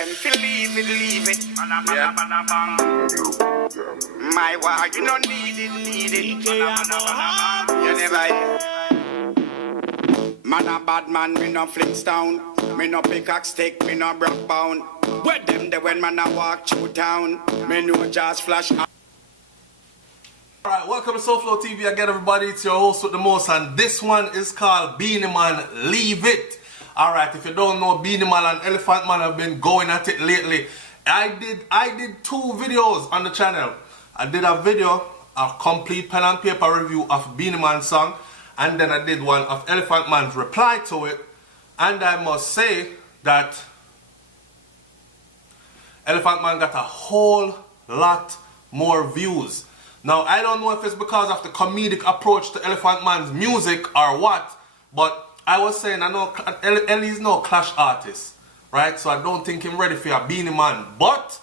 them to leave it. Yeah. My war, you don't need it. You never hear. Man a bad man, me no Flintstone. Me no pickaxe stick, me no brock bound. Where them there when man a walk through town. Me no just flash. Alright, welcome to SouFLoTV again, everybody. It's your host with the most, and this one is called Beenie Man, Leave It. Alright, if you don't know, Beenie Man and Elephant Man have been going at it lately. I did two videos on the channel. I did a video, a complete pen and paper review of Beenie Man's song, and then I did one of Elephant Man's reply to it. And I must say that Elephant Man got a whole lot more views. Now, I don't know if it's because of the comedic approach to Elephant Man's music or what, but I was saying, I know Ellie's no Clash artist, right? So I don't think him ready for a Beenie Man, but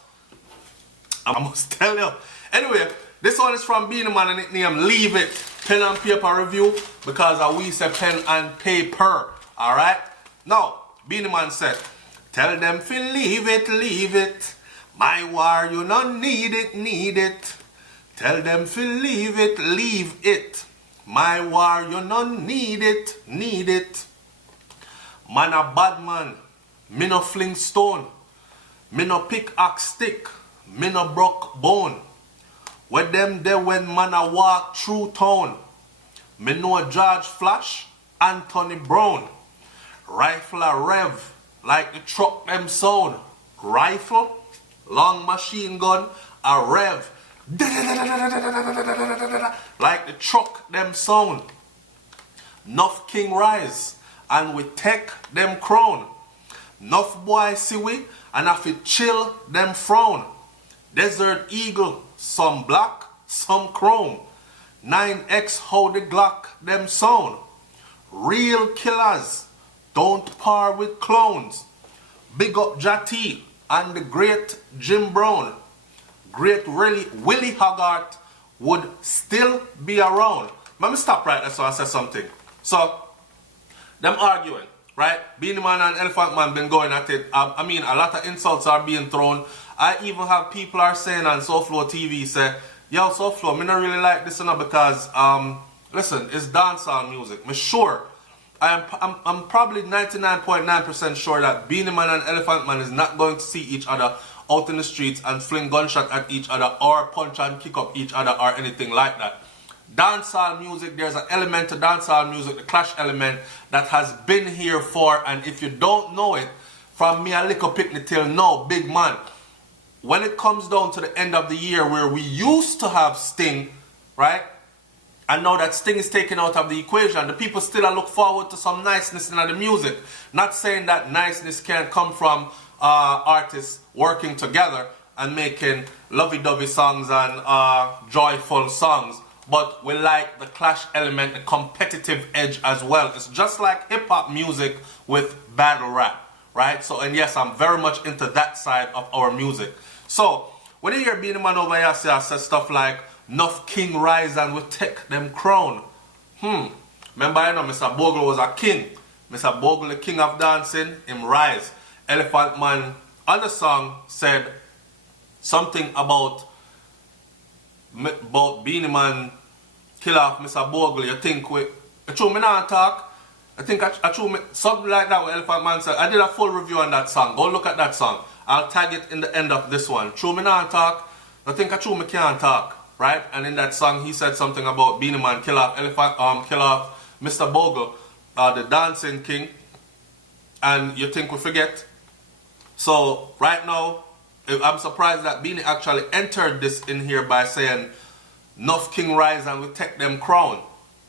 I must tell you. Anyway, this one is from Beenie Man and it named Leave It, pen and paper review, because we say pen and paper, alright? Now, Beenie Man said, tell them to leave it, my war, you don't need it. Tell them to leave it. My war, you don't need it. Man a bad man. Me no fling stone. Me no pickaxe stick. Me no broke bone. Where them there when man a walk through town. Me no George Flash, Anthony Brown. Rifle a rev, like the truck them sound. Rifle, long machine gun, a rev. Like the truck them sound. Nuff king rise and we take them crown. Nuff boy see we and if it chill them frown. Desert eagle, some black, some chrome. 9x how the Glock them sound. Real killers don't par with clones. Big up Jatty and the great Jim Brown. Great Willie Hogarth would still be around. Let me stop right there so I say something. So, them arguing, right? Beenie Man and Elephant Man been going at it. I mean, a lot of insults are being thrown. I even have people are saying on SouFLoTV say, yo, SouFlo, me not really like this enough because, listen, it's dancehall music. Me sure, I'm probably 99.9% sure that Beenie Man and Elephant Man is not going to see each other out in the streets and fling gunshot at each other or punch and kick up each other or anything like that. Dancehall music, there's an element to dancehall music, the clash element, that has been here for, and if you don't know it, from me a little picnic till now, big man, when it comes down to the end of the year where we used to have Sting, right? And now that Sting is taken out of the equation, the people still look forward to some niceness in the music. Not saying that niceness can't come from artists working together and making lovey-dovey songs and joyful songs, but we like the clash element, the competitive edge as well. It's just like hip-hop music with battle rap, right? So, and yes, I'm very much into that side of our music. So when you hear Beenie Man over here say stuff like "Nuff king rise and we take them crown," remember, you know, Mr. Bogle was a king. Mr. Bogle, the king of dancing, him rise. Elephant Man on the song said something about Beenie Man kill off Mr. Bogle. You think we true me not talk? I think I true me something like that what Elephant Man said. I did a full review on that song. Go look at that song. I'll tag it in the end of this one. True me not talk? I think I true me can't talk, right? And in that song he said something about Beenie Man kill off kill off Mr. Bogle, the dancing king. And you think we forget? So right now, I'm surprised that Beenie actually entered this in here by saying, "Nuff king rise and we take them crown."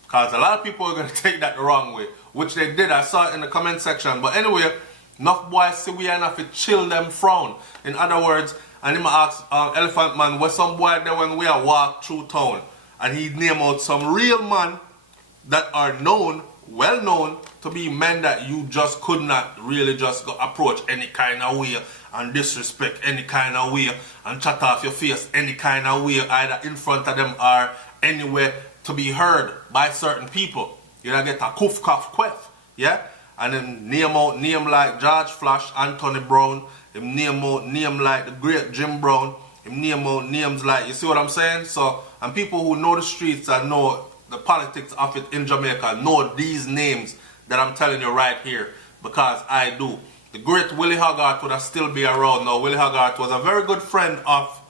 Because a lot of people are going to take that the wrong way, which they did. I saw it in the comment section. But anyway, "Nuff boys see we and have to chill them frown." In other words, and he asked Elephant Man, where some boy there when we are walk through town? And he named out some real men that are known, well known, to be men that you just could not really just go approach any kind of way and disrespect any kind of way and chat off your face any kind of way, either in front of them or anywhere to be heard by certain people. You know, get a koof, cough, quaff, yeah? And then name like George Flash, Anthony Brown, him name out name like the great Jim Brown, him name out names like, you see what I'm saying? So, and people who know the streets and know the politics of it in Jamaica know these names that I'm telling you right here, because I do. The great Willie Hogarth would have still be around now. Willie Hogarth was a very good friend of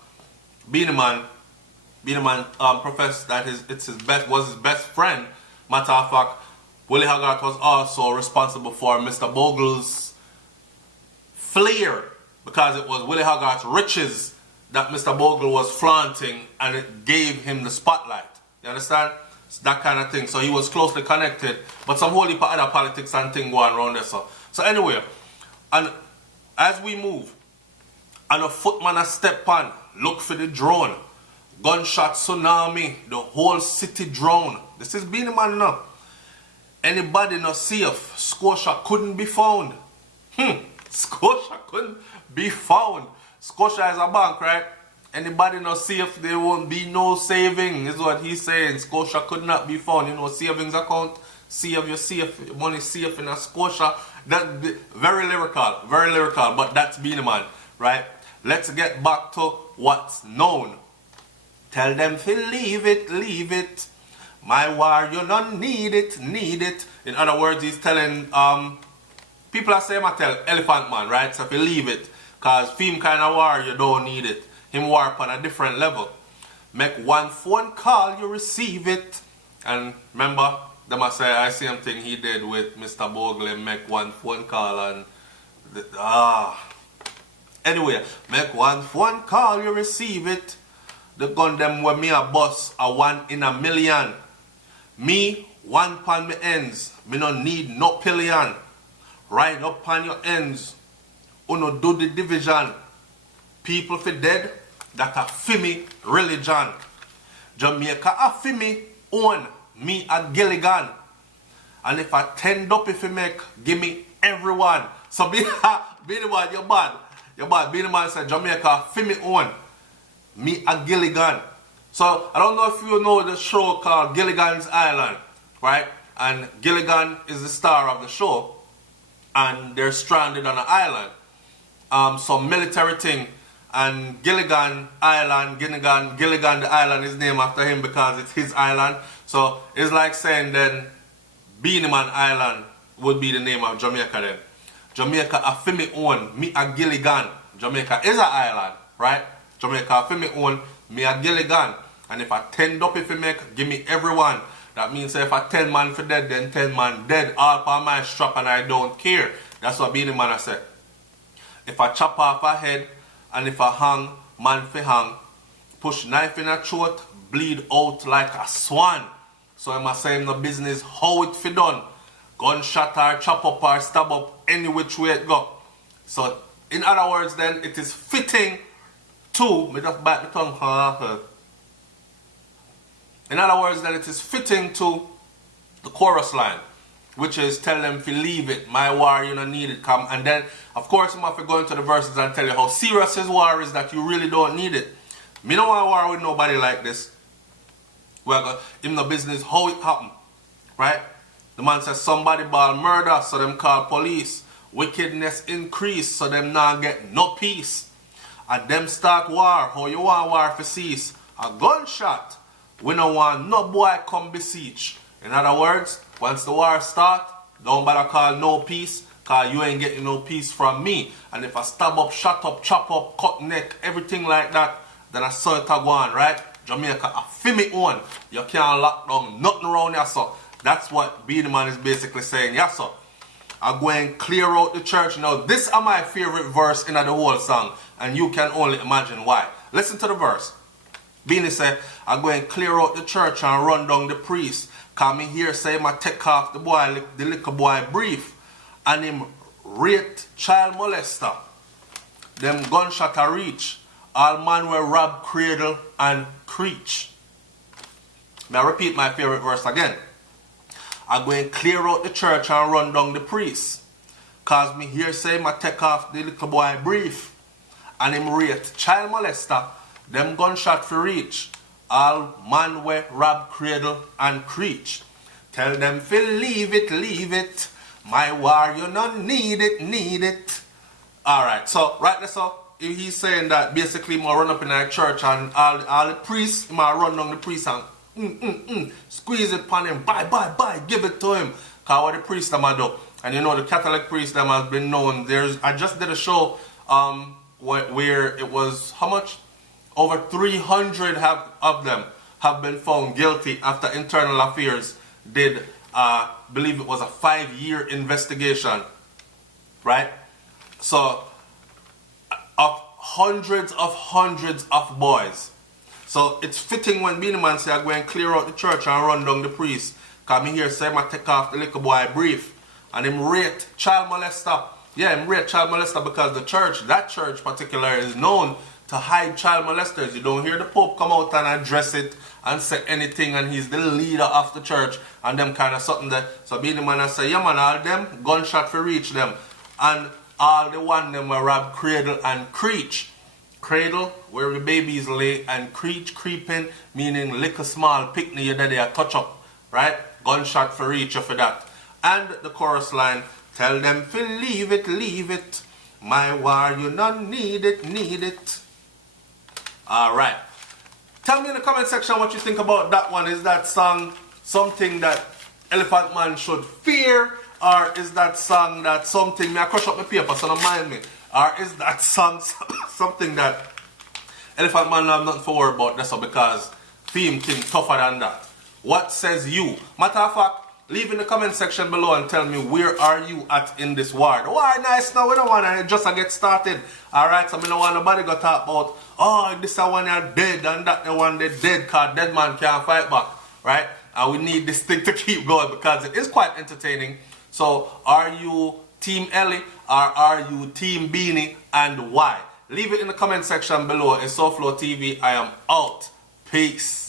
Beenie Man. Beenie Man professed that was his best friend. Matter of fact, Willie Hogarth was also responsible for Mr. Bogle's flair, because it was Willie Hogarth's riches that Mr. Bogle was flaunting, and it gave him the spotlight. You understand? It's that kind of thing. So he was closely connected, but some whole heap of other politics and thing going around there. So anyway, and as we move, and a footman a step on, look for the drone. Gunshot tsunami, the whole city drown. This is Beenie Man now. Anybody not safe? Scotia couldn't be found. Scotia couldn't be found. Scotia is a bank, right? Anybody not safe, there won't be no saving, is what he's saying. Scotia could not be found. You know, savings account, save your safe, money safe in a Scotia. That very lyrical, but that's Beenie Man, right? Let's get back to what's known. Tell them to leave it. My war, you don't need it. In other words, he's telling, people are saying I tell Elephant Man, right? So if you leave it, cause him kind of war, you don't need it. Him war on a different level. Make one phone call, you receive it. And remember, them I say, I same thing he did with Mr. Bogle, make one phone call and, Anyway, make one phone call, you receive it. The gun them with me a bus, a 1 in a million. Me, one pon me ends, me no need no pillion. Right up on your ends, uno do the division. People for dead, that a fi me religion. Jamaica a fi me own, me a Gilligan. And if I 10 up if you make, give me everyone. So Beenie Man, you're bad. Beenie Man said Jamaica fi me own, me a Gilligan. So I don't know if you know the show called Gilligan's Island, right? And Gilligan is the star of the show, and they're stranded on an island. Some military thing, and Gilligan Island, Gilligan the island is named after him because it's his island. So it's like saying then Beenie Man Island would be the name of Jamaica then. Jamaica a fi me own, me a Gilligan. Jamaica is an island, right? Jamaica a fi me own, me a Gilligan. And if I 10 up if you make, give me everyone. That means if I 10 man for dead, then 10 man dead. All for my strap and I don't care. That's what Beenie Man said. If I chop off a head, and if I hang, man fi hang. Push knife in a throat, bleed out like a swan. So I'm saying the business how it fi done. Gunshot or chop up or stab up, any which way it go. So in other words then, it is fitting to, me just bite the tongue, in other words then, it is fitting to the chorus line, which is tell them to leave it, my war, you don't need it, come. And then, of course, I'm have to go into the verses and tell you how serious his war is, that you really don't need it. Me don't want to war with nobody like this. Well, in the business, how it happen, right? The man says somebody ball murder, so them call police. Wickedness increase, so them not get no peace. And them start war, how you want war to cease? A gunshot, we don't want no boy come beseech. In other words, once the war start, don't bother call no peace, cause you ain't getting no peace from me. And if I stab up, shut up, chop up, cut neck, everything like that, then I saw it go on, right? Jamaica a fi me own. You can't lock down nothing around here, so. That's what Beenie Man is basically saying, yes sir. I'm going to clear out the church. Now this is my favorite verse in the whole song, and you can only imagine why. Listen to the verse. Beenie said, I'm going to clear out the church and run down the priest. Cause me here say my take off the boy, the little boy brief, and him rate child molester. Them gunshot a reach. All man will rob, cradle, and preach. Now repeat my favorite verse again. I'm going to clear out the church and run down the priest. Cause me here say my take off the little boy brief. And him rate child molester. Them gunshot for reach. All man we rob, cradle and preach. Tell them to leave it. My war you don't need it. Alright, so right there, so he's saying that basically he run up in a church and all the priests, he run down the priest and squeeze it upon him, buy, give it to him. Cause what the priest them do. And you know the Catholic priest them has been known. I just did a show where it was how much? Over 300 of them have been found guilty after Internal Affairs did believe it was a 5-year investigation. Right? So of hundreds of boys. So it's fitting when Beenie Man say I go and clear out the church and run down the priest. Cause me here say I take off the little boy brief. And him rate child molester. Yeah, him rate child molester because the church, that church particular, is known to hide child molesters. You don't hear the Pope come out and address it and say anything, and he's the leader of the church and them kind of something there. So Beenie Man I say, yeah man, all them gunshot for reach them. And all the one them were rob cradle and creech. Cradle, where the babies lay, and creech, creeping, meaning lick a small picnic your daddy a touch up. Right? Gunshot for reach for that. And the chorus line, tell them to leave it. My war, you not need it. Alright. Tell me in the comment section what you think about that one. Is that song something that Elephant Man should fear? Or is that song that something, may I crush up my paper so don't mind me. Or is that song something that Elephant Man have nothing to worry about, that's all because theme thing tougher than that. What says you? Matter of fact, leave in the comment section below and tell me where are you at in this war. Why nice now, we don't want to just get started. Alright, so we don't want nobody to talk about, oh, this one are dead and that the one they dead because dead man can't fight back. Right? And we need this thing to keep going because it is quite entertaining. So are you Team Ellie or are you Team Beenie and why? Leave it in the comment section below. It's SouFLoTV. I am out. Peace.